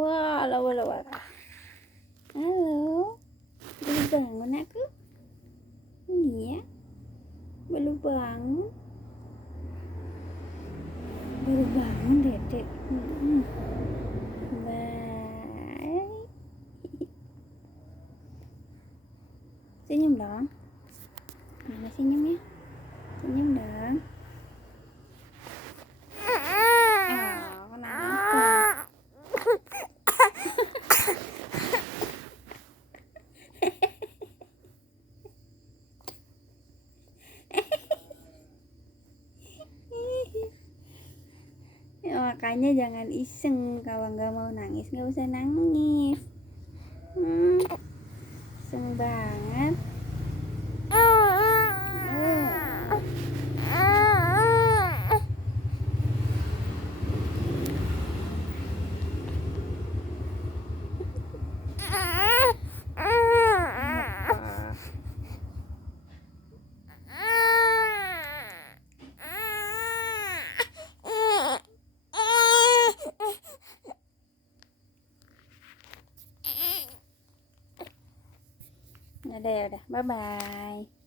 Wah, halo, halo, halo. Halo, baru bangun aku? Iya, baru bangun. Baru bangun, Dedek. Baik. Senyum dong. Mana senyumnya? Senyum dong. Oh, kenapa? Ya, makanya jangan iseng. Kalau nggak mau nangis nggak usah nangis. Iseng banget. Udah ya udah, bye bye.